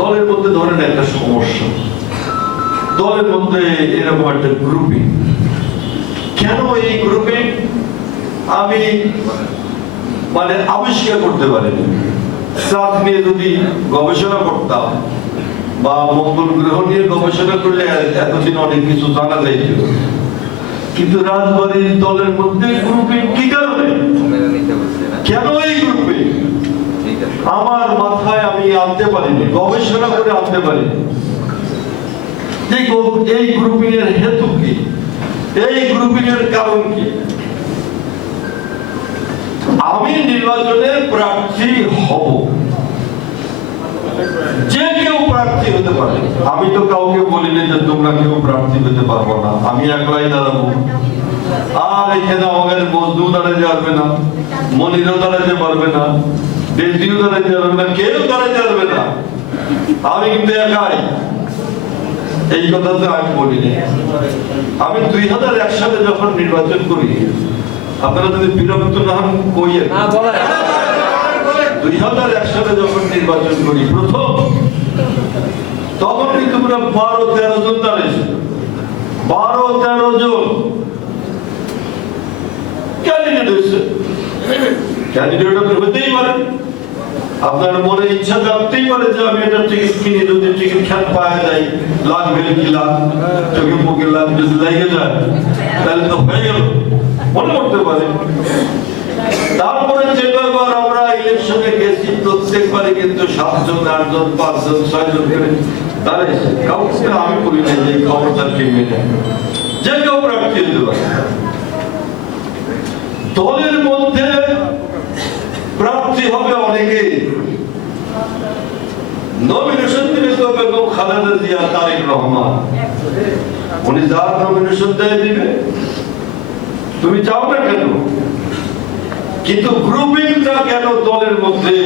দলের মধ্যে ধরেন একটা সমস্যা। দলের মধ্যে এরকম একটা গ্রুপিং কেন এই গ্রুপিং আমি মানে আবিষ্কার করতে পারিনি। চাঁদ নিয়ে যদি গবেষণা করতাম বা মঙ্গল গ্রহ নিয়ে গবেষণা করলে এতদিন অনেক কিছু জানা যাইছিল কিন্তু রাজবাড়ির দলের মধ্যে গ্রুপিং কি কারণে মেনে নিতে বলছে না কেন এই গ্রুপিং ঠিক আছে আমার মাথায় আমি আনতে পারিনি, গবেষণা করে আনতে পারিনি। এই গ্রুপিং এর হেতু কি? এই গ্রুপিং এর কারণ কি? আমি নির্বাচনে প্রার্থী হব। যে কেউ প্রার্থী হতে পারে। আমি তো কাউকে বলিনি যে তোমরা কেউ প্রার্থী হতে পারব না। আমি একলাই দাঁড়াবো। আর এখানে আমাদের মজদুর দাঁড়াতে পারবে না, মনিরও দাঁড়াতে পারবে না। দাঁড়াতে পারবে না কেউ পারবে না। আমি কিন্তু একাই। এই কথা তো আমি বলিনি আমি দুই হাজার এক সালে যখন নির্বাচন করি আপনারা যদি বিরক্ত না হন কইয়েন। দুই হাজার এক সালে যখন নির্বাচন করি প্রথম তখন কিন্তু পুরো বারো তেরো জন দাঁড়িয়েছিল বারো তেরো জন ক্যান্ডিডেট হয়েছে। ক্যান্ডিডেট আপনি হতেই পারেন। আপনার মনে ইচ্ছা জানতেই পারে যে আমি একটা টিকিট কিনি যদি টিকিট খান পাওয়া যায় লাখ চোখে মুখে লাখ যদি লেগে যায় তাহলে তো হয়ে গেল, মনে করতে পারে। তারপরে যেবার আমরা ইলেকশনে গেছি, প্রত্যেকবারে কিন্তু সাতজন, আটজন, পাঁচজন, ছয়জন করে দাঁড়িয়েছে কাউকে আমি বলি না যে খবরদার কে মেনে যে কেউ প্রার্থী হতে পারে। দলের মধ্যে প্রার্থী হবে অনেকে। নমিনেশন দিবে বেগম খালেদা জিয়া, তারেক রহমান। উনি যার নমিনেশন দেয় দিবে। তুমি চাও না কেন? কিন্তু গ্রুপিংটা কেন দলের মধ্যে?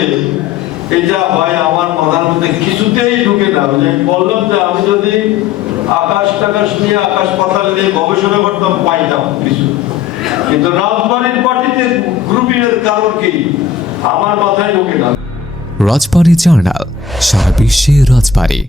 এটা হয় আমার মাথার মধ্যে কিছুতেই ঢুকে না। যে বললাম যে আমি যদি আকাশ টাকাশ নিয়ে আকাশ পাতাল নিয়ে গবেষণা করতাম, পাইতাম কিছু। কিন্তু রাজবাড়ির পার্টিতে গ্রুপিং এর কারণ কি? আমার মাথায় ঢুকে না রাজবাড়ী জার্নাল সারা বিশ্বে রাজবাড়ী।